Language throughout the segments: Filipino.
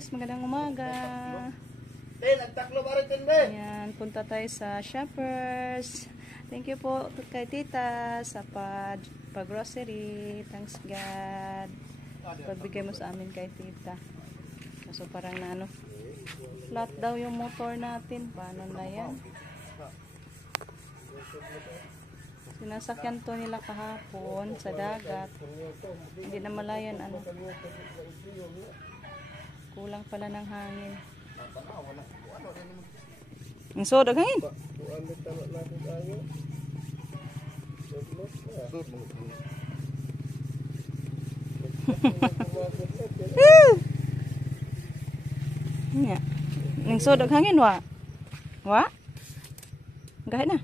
guys, magandang umaga. Nagtaklo ba rin ba? Ayan, punta tayo sa Shoppers. Thank you po kay tita sa pag-grocery. Thanks God. Pagbigay mo sa amin kay tita. Kaso parang na ano, flat daw yung motor natin. Paano na yan? Sinasakyan to nila kahapon sa dagat. Hindi na malayan ano. Kulang pala ng hangin. Ang soda hangin. Nya. Ang soda hangin wa. Wa? Gahit na.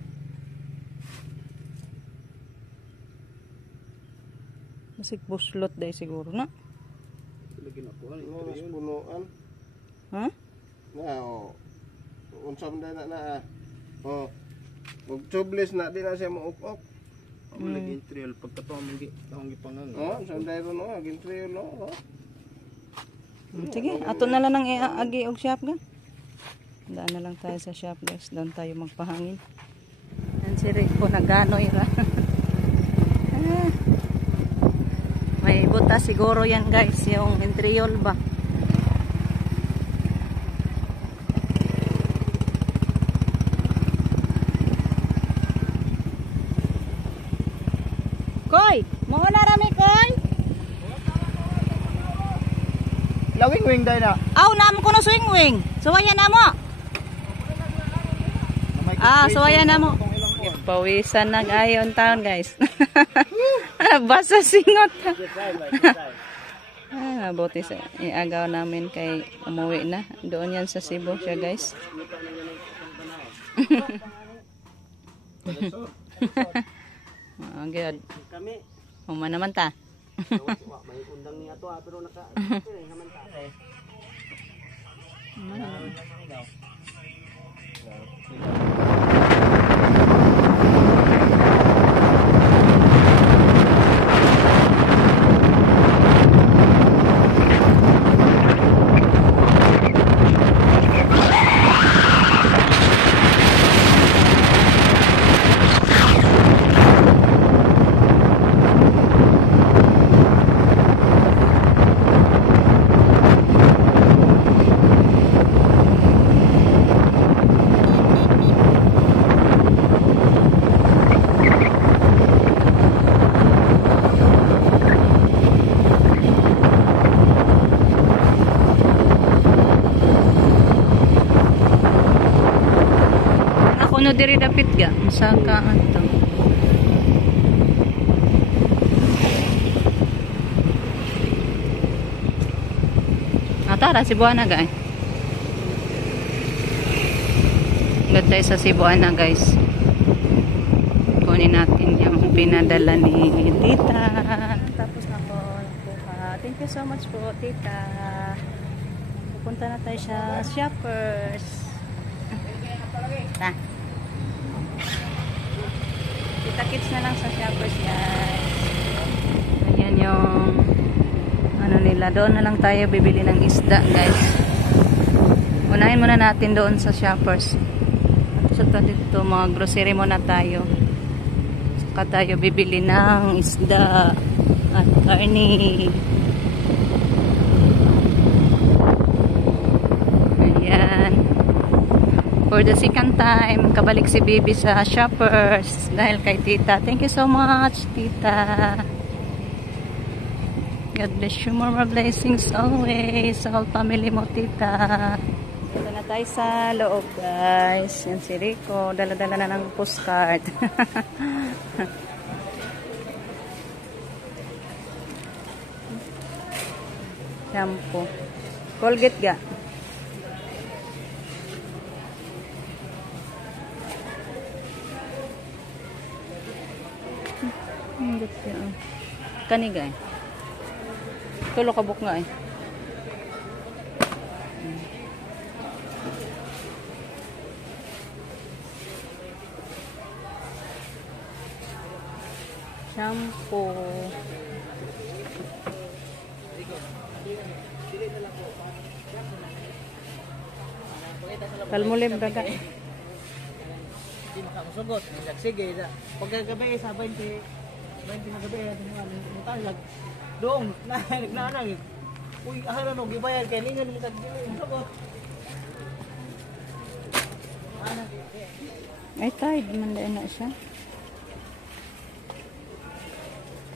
Masig buslot day siguro na. Lagi na po. Punuan. Ha? Na o. Unsam na na. Oh. Ug tubeless na di na siya maupok. Lagi trail pagkatong tawang gipangan. Oh, unsam dai ron oh, agin trail no. Sige, ato na lang ang agi og shop ga. Daan na lang tayo sa shop guys. Doon tayo magpahangin. Yan si Rico naganoy ra. May butas siguro yan guys, yung ventriol ba. Koy, mauna rami koy. Lawing-wing dai na. Aw, naam ko no swing-wing. Suwayan na mo. Suwayan na mo. Pawisan na ayon taon guys. Basa singot. Buti sa iagaw namin kay umuwi na. Doon yan sa Cebu siya guys. Good. Huma naman ta. May undang niya to pero naka naman ta. Kuno diri dapit ga sa kaanto. Atara Cebuana ga eh. Gatay sa Cebuana guys. Kunin natin yung pinadala ni tita. Tapos na po nakuha. Thank you so much po tita. Pupunta na tayo sa Shoppers. Ta. Kita-kits na lang sa Shoppers guys. Ganyan yung ano nila. Doon na lang tayo bibili ng isda guys. Unahin muna natin doon sa Shoppers. So dito mga grocery muna tayo. Saka tayo bibili ng isda at karni. For the second time, kabalik si Bibi sa Shoppers dahil kay tita. Thank you so much, tita. God bless you, more blessings always sa whole family mo, tita. Dito na tayo sa loob, guys. Yan si Rico. Dala-dala na ng postcard. Shampoo. Colgate ga. Kani ga eh. Tulo ka buk nga eh. Shampoo. Kalmulim daga. Hindi makamusugot. Sige, pagkagabi sa 20 na gabi, mutalag. Doon, nagnanang. Uy, ahara no, gibayad kay lingan mo musugot. Ay, tide man na siya.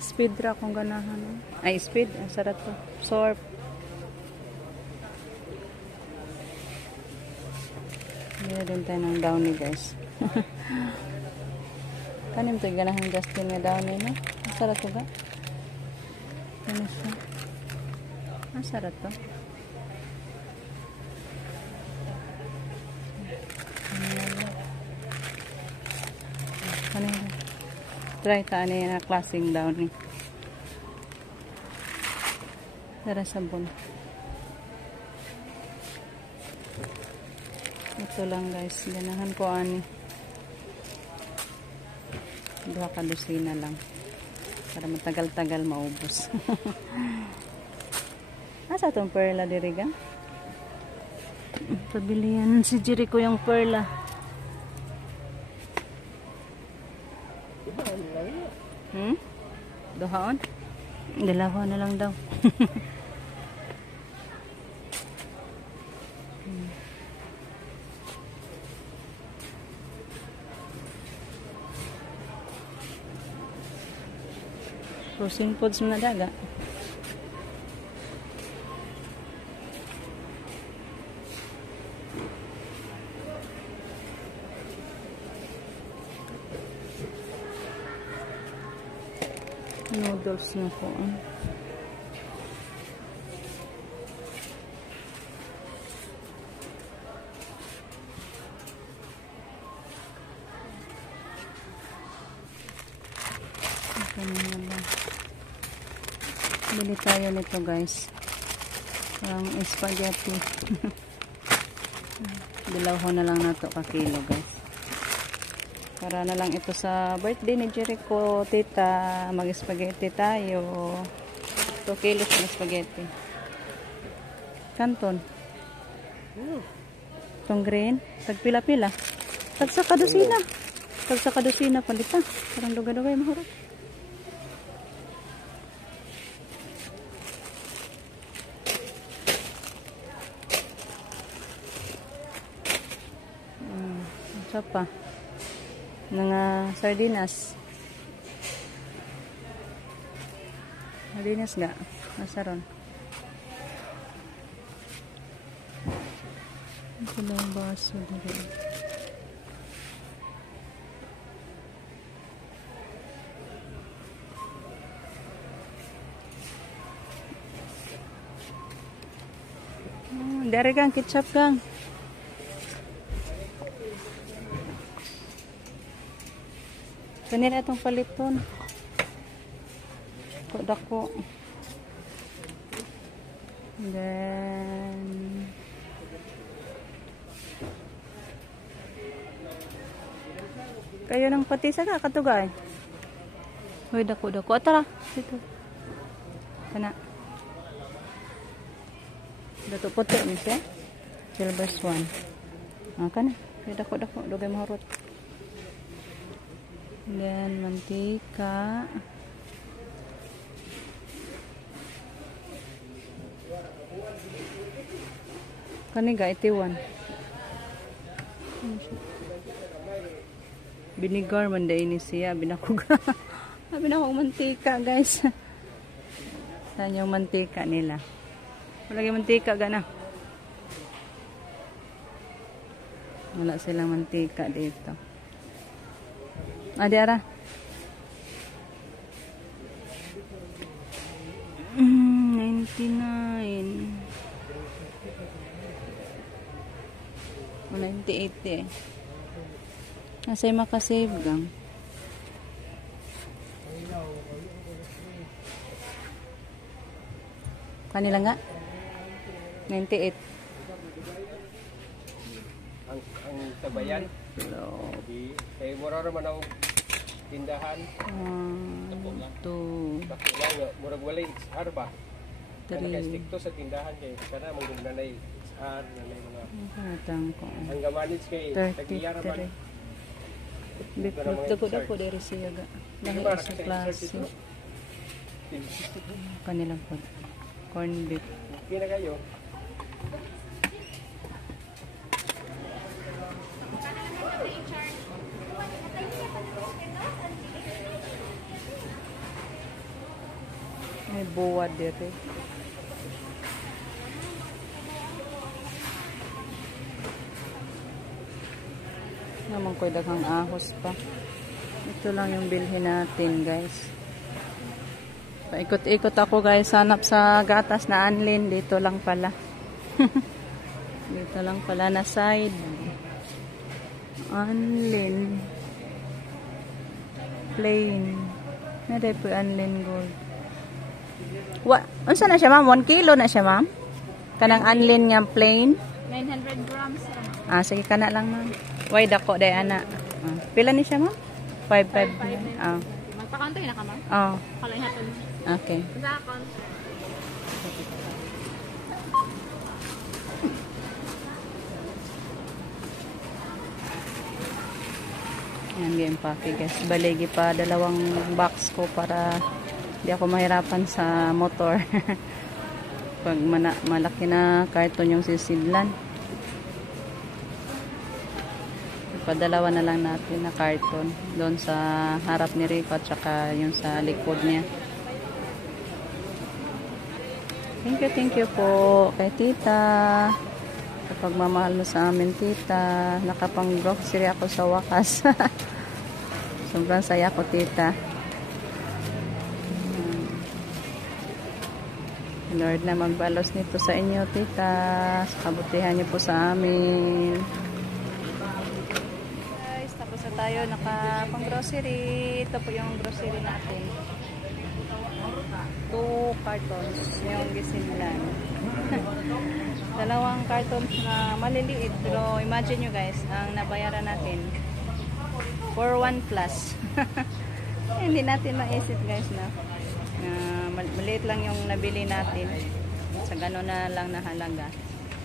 Speed ra kung ganahan. Ay, speed. Ang sarap to. Sorb. Hindi din tayo ng downy, guys. Kanim to ganahan Justin nga downy, no? Ang sarap to ba? Ano siya? Ang sarap to. Ano yun? Try ta ano yung klaseng downy. Tara sabon. Ito lang guys. Ganahan ko ani. 2 kadusina lang. Para matagal-tagal maubos. Asa itong perla diriga? Pabilihan si Jericho yung perla. Duhaon? Dalawa na lang daw. Frozen foods na daga. Noodles na po. Bili tayo nito guys. Ang spaghetti. Dilaw na lang na to ka kilo guys. Para na lang ito sa birthday ni Jericho, tita. Mag-spaghetti tayo. 2 kilos ng spaghetti. Kanton. Itong green. Tagpila-pila. Tagsa kadusina. Tagsa kadusina palita. Parang duga-dugay mahurot. Isa pa. Mga sardinas. Sardinas nga. Masaron. Ito lang baso dito. Dari kang ketchup kang. Kanina itong paliton. Dako. Then kayo ng patisa ka katugay. Hoy dako. Atara dito. Kana. Dato puti ni siya. Silver swan. Kana. Hoy dako. Dugay mahurot. Then, mantika. Kaniga, itiwan. Binigar man day ni siya. Binakuga. Binakog mantika, guys. Saan yung mantika nila? Wala yung mantika, gana. Wala silang mantika dito. Adi ara. 99. 98 eh. Nasa'y makasave gang. Kanila nga? 98. Ang tabayan. Hello. Di kay mura ra man ang tindahan. 1, 2, Bakit lang murag walay harba. 3. Naka-stick to sa tindahan kay kana mong nanay Katang ko. Ang gamanits kay 33. Biplot dako diri siya ga. Lahi sa klase. Kanilang food. Corn beef. Pila kayo? May buwad dito. Naman ko'y daghang ahos pa. Ito lang yung bilhin natin, guys. Paikot-ikot ako, guys. Hanap sa gatas na anlin. Dito lang pala. Dito lang pala na side. Anlin. Plain. Naday po anlin gold. Unsa na siya, ma'am? 1 kilo na siya, ma'am? Kanang anlin nga plain? 900 grams. Sige ka na lang, ma'am. Why dako day ana? Pila ni siya, ma'am? 5. Magpa-counter na ka, ma'am? Oh. Kalay hatod. Okay. Sa account. Ayan, game package, guys. Baligi pa 2 box ko para di ako mahirapan sa motor. Pag malaki na karton yung sisidlan. Padalawa na lang natin na karton doon sa harap ni Rico at saka yung sa likod niya. Thank you po kay tita. Kapag mamahal mo sa amin, tita. Nakapang grocery ako sa wakas. Sobrang saya ko, tita. Lord na magbalos nito sa inyo, tita. Kabutihan niyo po sa amin. Guys, tapos na tayo nakapang grocery. Ito po yung grocery natin. 2 cartons yung gisinlan. 2 cartons na maliliit. Pero imagine nyo, guys, ang nabayaran natin for 1 plus. Hindi natin maisip, guys, na maliit lang yung nabili natin sa gano'n na lang na halaga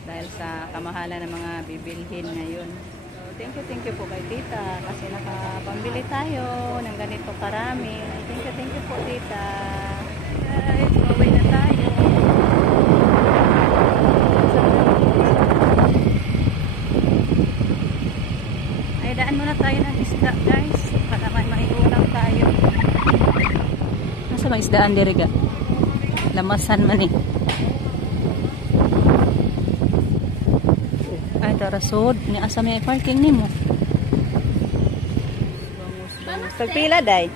dahil sa kamahalan ng mga bibilhin ngayon. So, thank you po kay tita kasi nakapambili tayo ng ganito karami. Thank you po, tita. Guys, pauwi na tayo. Ay, daan muna tayo ng isda, guys, para may ulam tayo. Nasa mga isdaan diriga? Lamasan man eh. Ay, tarasod. Ni asa may parking ni mo. Pagpila, day?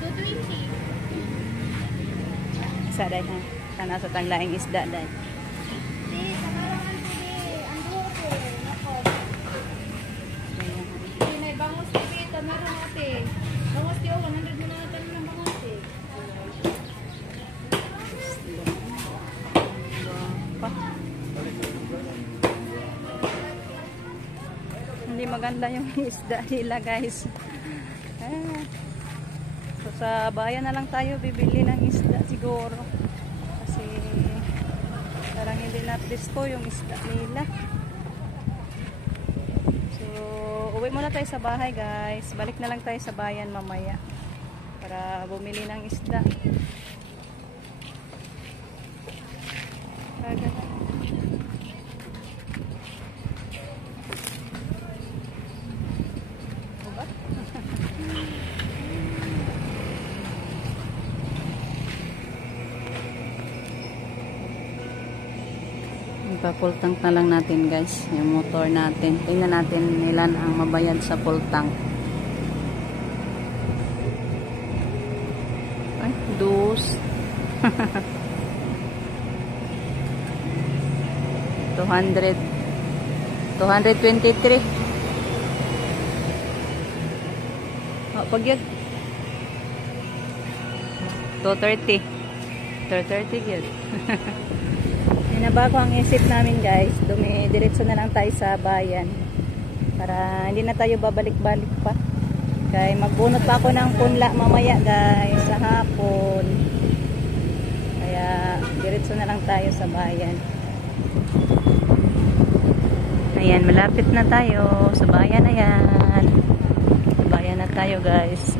220. Isa, day, ha? Sana sa tanglaing isda, day. Bangus TV, meron natin. Bangus TV, 100 mo na natin ng bangus TV. Hindi maganda yung isda nila, guys. So sa bayan na lang tayo bibili ng isda siguro. Kasi parang hindi na-presto yung isda nila. So uwi muna tayo sa bahay, guys. Balik na lang tayo sa bayan mamaya para bumili ng isda. Pa-full tank na lang natin, guys, yung motor natin. Tingnan natin ilan ang mabayad sa full tank. Ay, 200 223. Pag yun 230 yun. Nabago ang isip namin, guys. Dumidiretso na lang tayo sa bayan para hindi na tayo babalik-balik pa. Kaya magbunot pa ako ng punla mamaya, guys, sa hapon. Kaya diretso na lang tayo sa bayan. Ayan, malapit na tayo. Sa bayan na yan. Sa bayan na tayo, guys.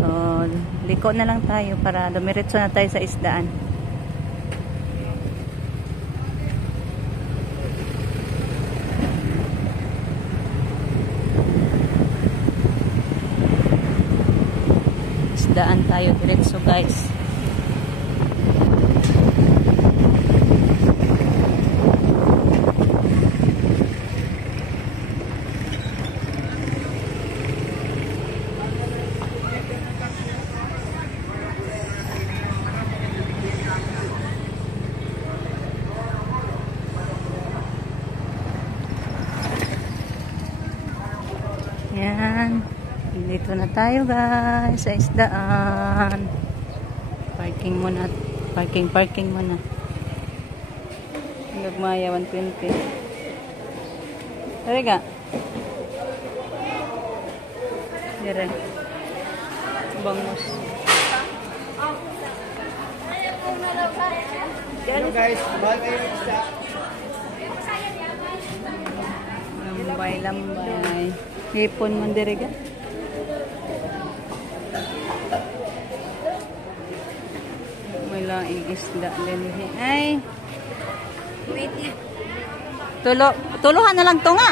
So, liko na lang tayo para dumiretso na tayo sa isdaan. Isdaan tayo diretso, guys. Yan. Dito na tayo, guys, sa isdaan. Parking muna. Parking muna. Nagmaya 120. Tari ka? Dire. Bangus. Hello guys, bahal kayo ng isda. Lambay. Hipon man dire ka? May laing isda din. Ay. Tuluhan na lang to nga.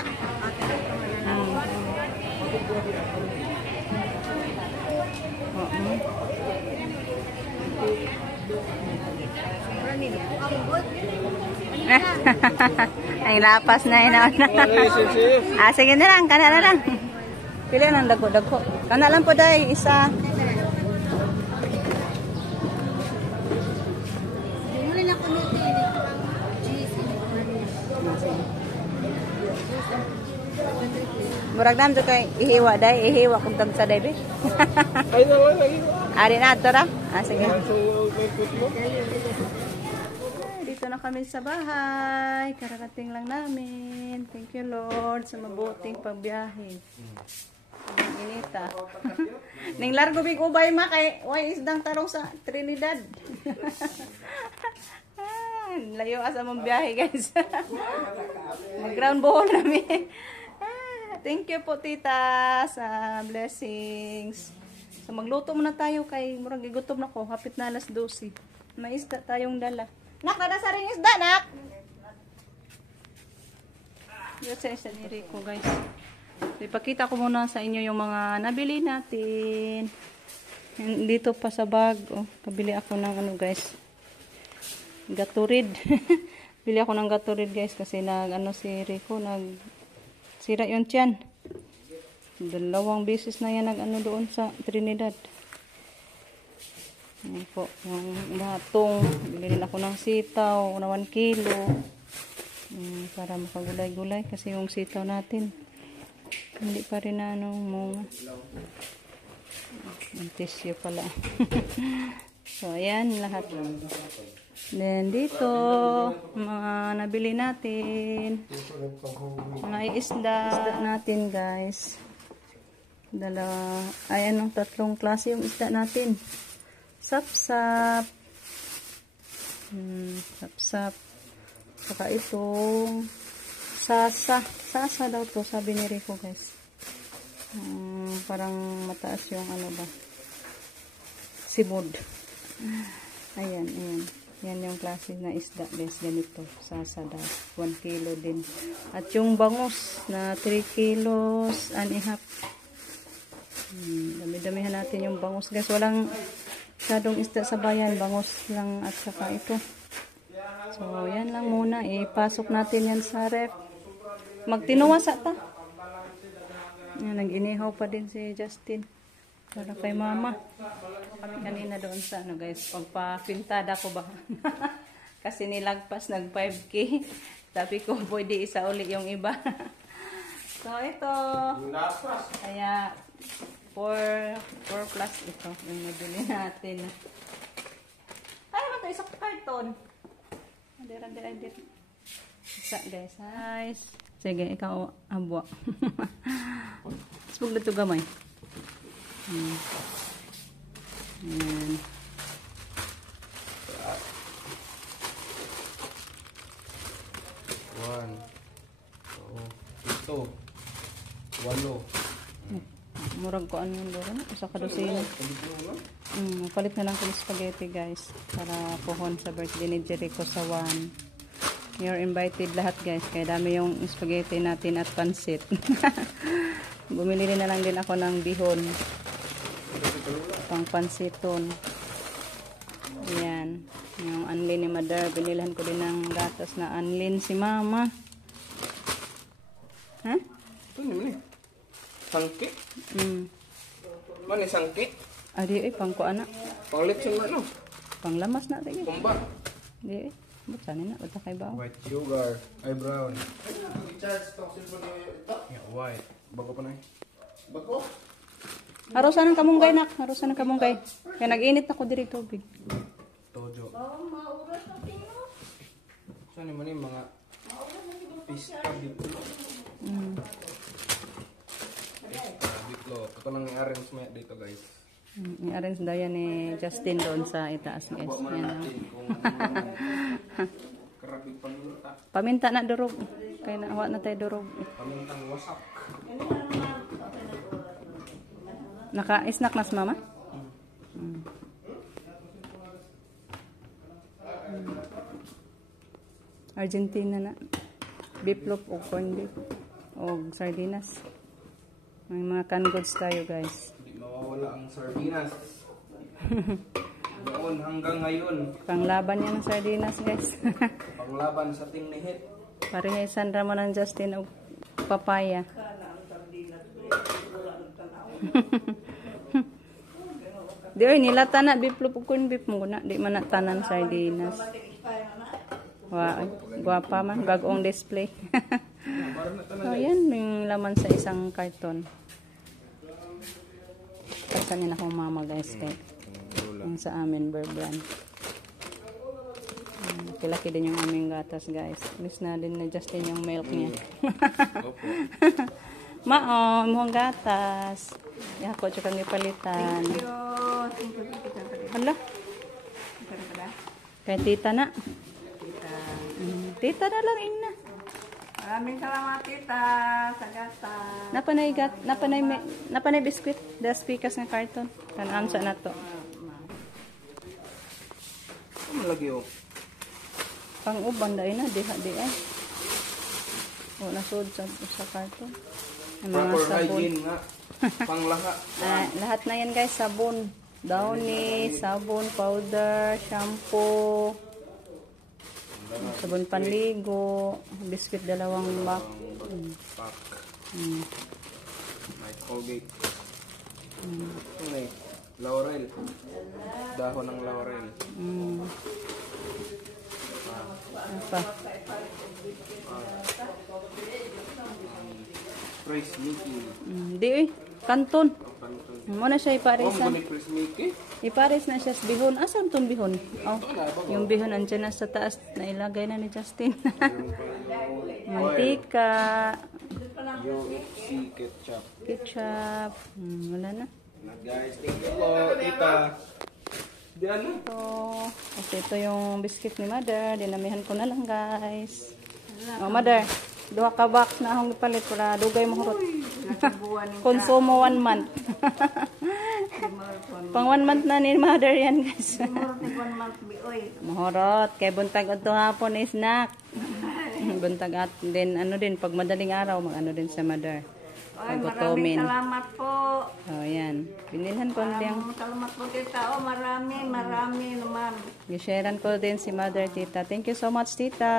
Ay, lapas na yun. Sige na lang, kana na lang. Pili ng dago-dago. Kana lang po dahil isa. Murag nam to kay ihiwa dai, ihiwa kung tag sa dai be. Ay naman lagi. Ari na ato ra. Sige. So, may put mo. Dito na kami sa bahay. Kararating lang namin. Thank you, Lord, sa mabuting pagbiyahe. Ang inita. Ning largo big ubay ma kay way isdang tarong sa Trinidad. Layo asa mong biyahe, guys. Mag-ground ball namin. Thank you po, tita, sa blessings. So, magluto muna tayo kay murag gigutom na ko. Hapit na alas 12. May isda tayong dala. Nak, nada sa rin isda, nak! Dito sa isda ni Rico, guys. Ipakita ko muna sa inyo yung mga nabili natin. Dito pa sa bag. Oh, kabili ako ng ano, guys. Gaturid. Bili ako ng Gaturid, guys, kasi ano si Rico, sira yun tiyan. 2 beses na yan ano doon sa Trinidad. Yan po, yung batong. Bili rin ako ng sitaw na 1 kilo. Para makagulay-gulay kasi yung sitaw natin hindi pa rin na mga tissue pala. So, ayan lahat. Then, dito, mga nabili natin. Mga isda natin, guys. Ayan, 3 klase yung isda natin. Sapsap. Sapsap. Saka itong sasa. Sasa daw to, sabi ni Rico, guys. Parang mataas yung ano ba. Sibod. Ayan. Yan yung klase na isda, guys. Ganito. Sasa daw. 1 kilo din. At yung bangus na 3 kilos and a half. Dami-damihan natin yung bangus, guys. Walang masyadong isda sa bayan. Bangus lang at saka ito. So, yan lang muna. Ipasok natin yan sa ref. Magtinuwasa ta. Yan, nag-inihaw pa din si Justin. Para kay mama. Kami kanina doon sa ano, guys. Pagpapintada ko ba? Kasi nilagpas nag 5K. Sabi ko, pwede isa uli yung iba. So, ito. Kaya, 4 plus ito. Yung nabili natin. Ay, naman ito. Isang karton. Adir. Isa, guys. Sige, ikaw abwa. Spug na ito gamay. Ayan. Pito. 8. Murag ko ano doon, usa ka dosina. Palit na lang ko ng spaghetti guys para pohon sa birthday ni Jericho sa 1. You're invited lahat guys, kaya dami yung spaghetti natin at pansit. Bumili rin na lang din ako ng bihon. Pang pansiton. Ayan. Yung anlin ni Mother, binilhan ko din ng gatas na anlin si Mama. Ha? Ito naman eh. Sangki? Mana sangki? Adi eh, pang ko anak. Pang-lipson mo no? Pang lamas na tingin. Kumba. Di eh. Ba't sana na? Ba't kay ba? White sugar. Ay brown. I-charge pa kasi po ito. Yeah, white. Bago pa na eh. Bako? Harusan ng kamunggay nak. Harusan ng kamunggay. Kaya nag-init ako diri tubig. Tojo. Saan naman yung mga pista bitlo? Bitlo. Ito nang i-arrange mo dito guys. I-arrange daw yan ni Justin doon sa itaas guys. Bawa Yan, muna oh. natin kung karabig paminta. Paminta na durog. Kaya nahawa na tayo durog. Pamintang wasak. Naka-snack na si Mama? Argentina na. Beef loaf o corn beef. O sardinas. May mga canned goods tayo guys. Hindi mawawala ang sardinas. Noon hanggang ngayon. Panglaban yan ng sardinas guys. Panglaban sa team ni Hit. Parehesan ra mo ng Justin o papaya. Di oy nilata na beef loaf o corn beef mo na. Di man na tanan sardinas. Wow, guwapa man. Bagong display. So, yan yung laman sa isang karton. Pasanin akong Mama guys. Yung sa amin, Bear Brand. Laki din yung aming gatas guys. Miss na din na Justin yung milk niya. Mao, muhang gatas. Yako, tsaka ng palitan. Thank you. Hala. Kay tita na. Tita na lang ina. Maraming salamat tita sa gata. Napanay biskuit. Das pikas ng karton. Tanam sa na to. Ano malagi oh? Pang-uban dahil na. Diha di ay. O, nasud sa karton. Ang mga Proper sabon. hygiene nga. Panglaha. Lahat na yan guys. Sabon. Downy, sabon, powder, shampoo. Sabon panligo. Biskuit 2 box. Pack. May Colgate. Ito na eh. Laurel. Dahon ng laurel. Apa? Praise Mickey. Di eh. Kanton. Kanton. Muna siya Oh, iparisan. magani Praise Mickey? Iparis na siya sa bihon. Asan tong bihon? Oh, yung bihon andyan na sa taas. Nailagay na ni Justin. Mantika. UFC ketchup. Ketchup. Wala na. Guys, thank you po, tita. Di ano? Ito. Kasi ito yung biscuit ni Mother. Dinamihan ko na lang guys. Oh, Mother. 2 ka box na akong ipalit. Wala dugay mo hurot. Konsumo 1 month. Pang 1 month na ni Mother yan guys. Mahurot. Kay buntag ito hapon is snack. Buntag at din ano din pag madaling araw mag ano din sa Mother. Pagutomin. Maraming salamat po. Oh, yan. Binilhan ko din. Salamat po tita. Marami naman. Gisharean ko din si Mother, tita. Thank you so much, tita.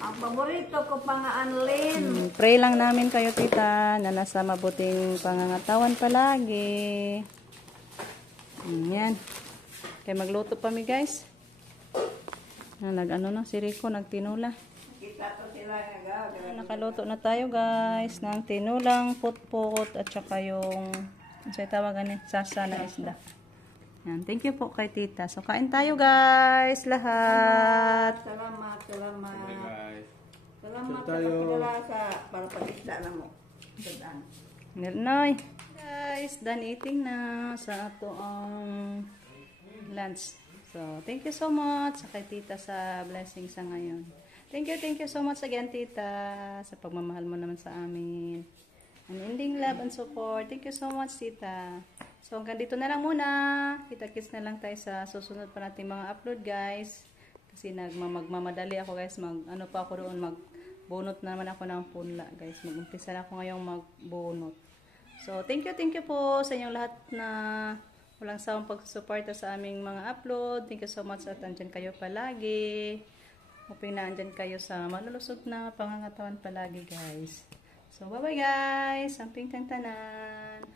Ang paborito ko pa nga Anlin. Pray lang namin kayo, tita, na nasa mabuting pangangatawan palagi. Yan. Kaya magluto pa mi, guys. Nag-ano na, si Rico, nagtinula. Nakaluto na tayo, guys, ng tinulang putput at saka yung, sa'yo tawagan sasa na isda. Yan. Thank you po kay tita. So, kain tayo, guys, lahat. Salamat. Guys. Salamat sa pagkakalasa para pag-isda na mo. Nirnoy. Guys, done eating na sa ato ang lunch. So, thank you so much sa kay tita sa blessing sa ngayon. Thank you so much again, tita, sa pagmamahal mo naman sa amin. Unending love and support. Thank you so much, tita. So, hanggang dito na lang muna. Kita-kits na lang tayo sa susunod pa nating mga upload, guys. Kasi magmamadali ako, guys. Ano pa ako doon, magbunot na naman ako ng punla, guys. Mag-umpisa na ako ngayong magbunot. So, thank you po sa inyong lahat na walang sawang pagsusuporta sa aming mga upload. Thank you so much at andyan kayo palagi. Hoping na andyan kayo sa malulusog na pangangatawan palagi, guys. So, bye-bye, guys. Samping tantanan.